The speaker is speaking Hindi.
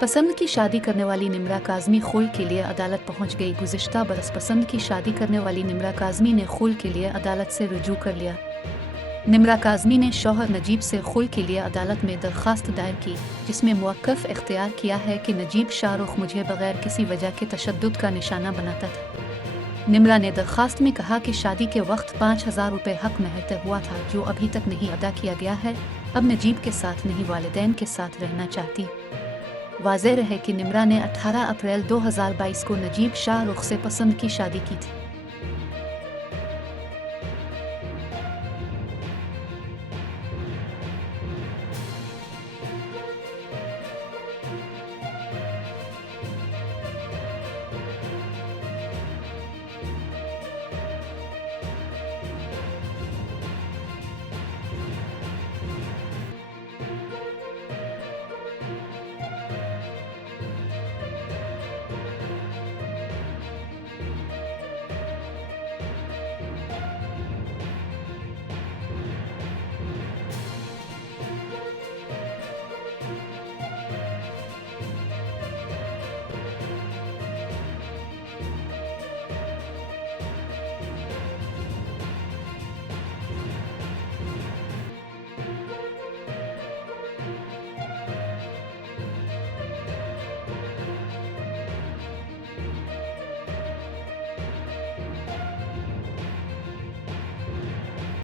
पसंद की शादी करने वाली निम्रा काज़मी खुल के लिए अदालत पहुंच गई। गुज़िश्ता बरस पसंद की शादी करने वाली निम्रा काज़मी ने खुल के लिए अदालत से रुजू कर लिया। निम्रा काज़मी ने शौहर नजीब से खुल के लिए अदालत में दरख्वास्त दायर की, जिसमें मुवक्कफ़ इख्तियार किया है कि नजीब शाहरुख मुझे बगैर किसी वजह के तशद्दुद का निशाना बनाता था। निम्रा ने दरख्वास्त में कहा कि शादी के वक्त 5,000 रुपये हक महर तय हुआ था, जो अभी तक नहीं अदा किया गया है। अब नजीब के साथ नहीं, वालिदैन के साथ रहना चाहती। वाज़ेह है कि निम्रा ने 18 अप्रैल 2022 को नजीब शाहरुख से पसंद की शादी की थी।